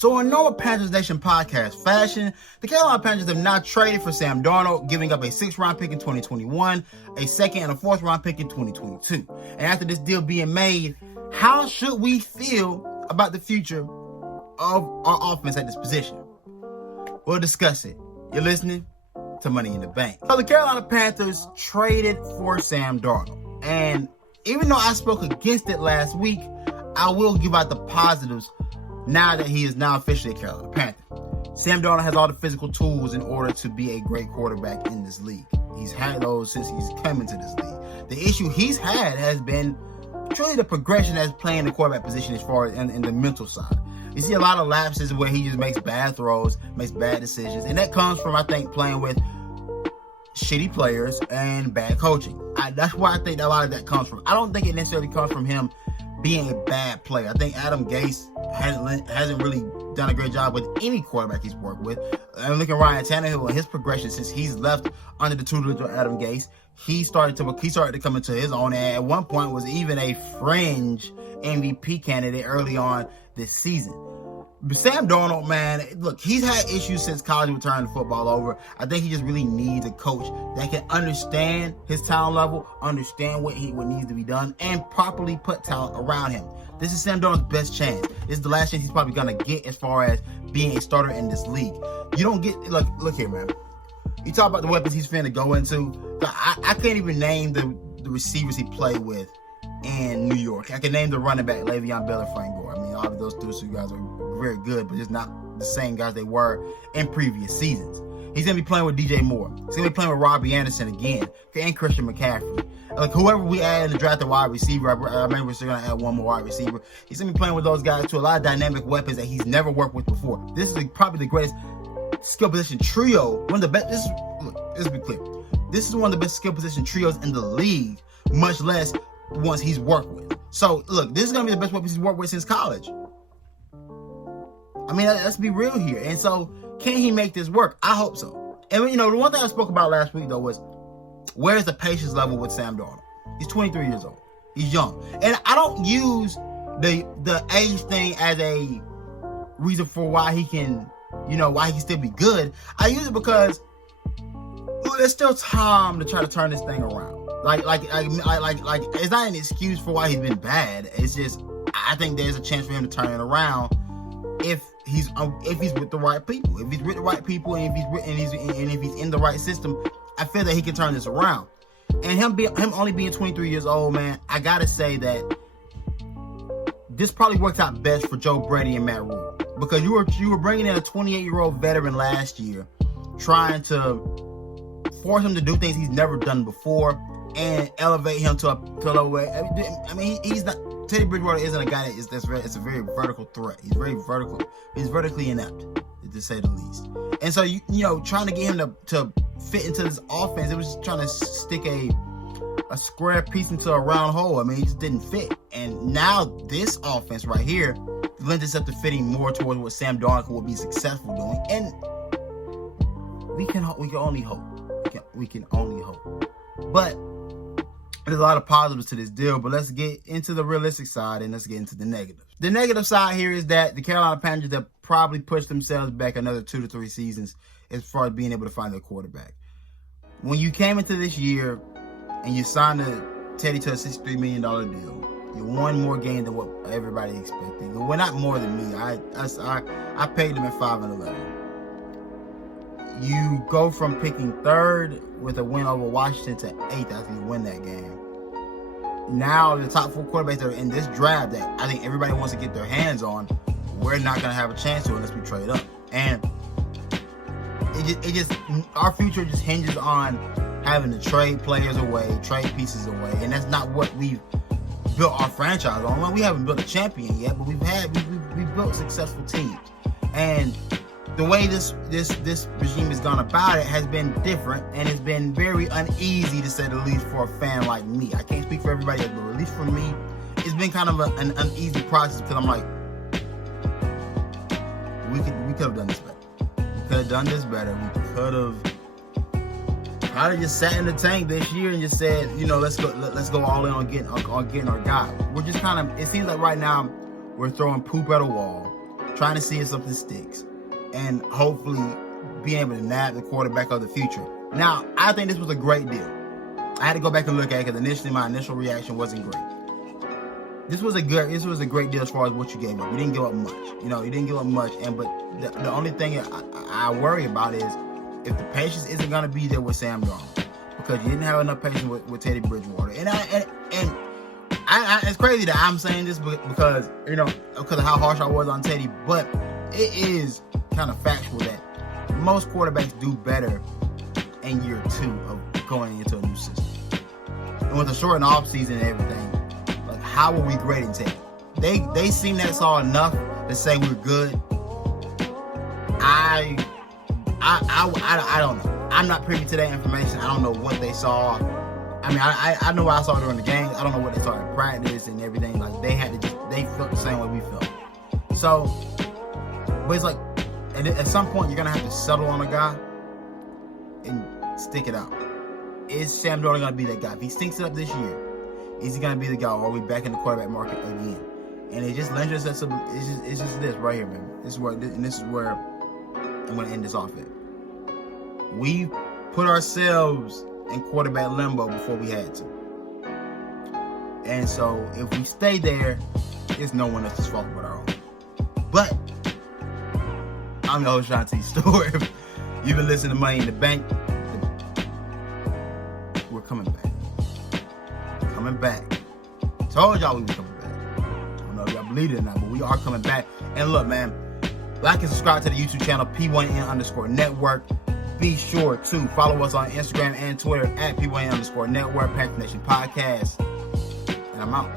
So in normal Panthers Nation podcast fashion, the Carolina Panthers have now traded for Sam Darnold, giving up a 6th-round pick in 2021, a 2nd and a 4th-round pick in 2022. And after this deal being made, how should we feel about the future of our offense at this position? We'll discuss it. You're listening to Money in the Bank. So the Carolina Panthers traded for Sam Darnold. And even though I spoke against it last week, I will give out the positives now that he is now officially a Carolina Panther. Sam Darnold has all the physical tools in order to be a great quarterback in this league. He's had those since he's come into this league. The issue he's had has been truly the progression as playing the quarterback position as far as in the mental side. You see a lot of lapses where he just makes bad throws, makes bad decisions. And that comes from, I think, playing with shitty players and bad coaching. That's where I think a lot of that comes from. I don't think it necessarily comes from him being a bad player. I think Adam Gase hasn't really done a great job with any quarterback he's worked with. And look at Ryan Tannehill and his progression since he's left under the tutelage of Adam Gase. He started to come into his own, and at one point was even a fringe MVP candidate early on this season. But Sam Darnold, man, look, he's had issues since college with turning the football over. I think he just really needs a coach that can understand his talent level, understand what needs to be done, and properly put talent around him. This is Sam Darnold's best chance. This is the last chance he's probably going to get as far as being a starter in this league. You don't get, look here, man. You talk about the weapons he's finna go into. I can't even name the receivers he played with in New York. I can name the running back, Le'Veon Bell and Frank Gore. I mean, all of those two guys are very good, but just not the same guys they were in previous seasons. He's going to be playing with DJ Moore. He's going to be playing with Robbie Anderson again and Christian McCaffrey. Like, whoever we add in the draft, a wide receiver, I remember we're still going to add one more wide receiver. He's going to be playing with those guys too. A lot of dynamic weapons that he's never worked with before. This is probably the greatest skill position trio. One of the best. Let's be clear. This is one of the best skill position trios in the league, much less ones he's worked with. So, look, this is going to be the best weapons he's worked with since college. I mean, let's be real here. And so, can he make this work? I hope so. And, the one thing I spoke about last week, though, was where's the patience level with Sam Darnold? He's 23 years old. He's young. And I don't use the age thing as a reason for why he can, why he can still be good. I use it because there's still time to try to turn this thing around. Like, it's not an excuse for why he's been bad. It's just, I think there's a chance for him to turn it around if he's with the right people. If he's with the right people and if he's in the right system, I feel that he can turn this around. And him only being 23 years old, man, I gotta say that this probably worked out best for Joe Brady and Matt Rule, because you were bringing in a 28-year-old veteran last year, trying to force him to do things he's never done before and elevate him to a level where, I mean, he's not. Teddy Bridgewater isn't a guy it's a very vertical threat. He's very vertical. He's vertically inept, to say the least. And so, trying to get him to fit into this offense, it was just trying to stick a square piece into a round hole. I mean, he just didn't fit. And now this offense right here lends itself to fitting more towards what Sam Darnold will be successful doing. And we can only hope. We can only hope. But there's a lot of positives to this deal, but let's get into the realistic side and let's get into the negatives. The negative side here is that the Carolina Panthers have probably pushed themselves back another 2 to 3 seasons as far as being able to find their quarterback. When you came into this year and you signed Teddy to a $63 million deal, you won more games than what everybody expected. Well, not more than me. I paid them at 5-11. You go from picking 3rd with a win over Washington to 8th after you win that game. Now the top 4 quarterbacks that are in this draft that I think everybody wants to get their hands on, we're not going to have a chance to unless we trade up. And it just our future just hinges on having to trade players away, trade pieces away, and that's not what we've built our franchise on. Well, we haven't built a champion yet, but we've built successful teams. And the way this regime has gone about it has been different, and it's been very uneasy, to say the least, for a fan like me. I can't speak for everybody else, but at least for me, it's been kind of an uneasy process, because I'm like, we could have done this better. We could have done this better. We could have probably just sat in the tank this year and just said, let's go all in on getting our guy. We're just kind of, it seems like right now we're throwing poop at a wall. trying to see if something sticks, and hopefully being able to nab the quarterback of the future. Now, I think this was a great deal. I had to go back and look at it because initially my initial reaction wasn't great. This was a great deal as far as what you gave up. You didn't give up much. You didn't give up much. But the only thing I worry about is if the patience isn't going to be there with Sam Darnold, because you didn't have enough patience with Teddy Bridgewater. And it's crazy that I'm saying this because of how harsh I was on Teddy. But it is kind of factual that most quarterbacks do better in year 2 of going into a new system. And with a shortened off season and everything, like, how are we grading Teddy? They seem that saw enough to say we're good. I don't know. I'm not privy to that information. I don't know what they saw. I mean, I know what I saw during the games. I don't know what they saw in practice and everything. Like, they felt the same way we felt. So, but it's like, at some point, you're going to have to settle on a guy and stick it out. Is Sam Darnold going to be that guy? If he stinks it up this year, is he going to be the guy, or are we back in the quarterback market again? And it just lends us it's just this right here, man. This is where I'm going to end this off at. We put ourselves in quarterback limbo before we had to. And so if we stay there, it's no one else's fault but our own. But I'm your host, Shontis Stewart. You've been listening to Money in the Bank. We're coming back. Coming back. Told y'all we were coming back. I don't know if y'all believe it or not, but we are coming back. And look, man, like and subscribe to the YouTube channel, P1N_network. Be sure to follow us on Instagram and Twitter at P1N_network, Panther Nation Podcast. And I'm out.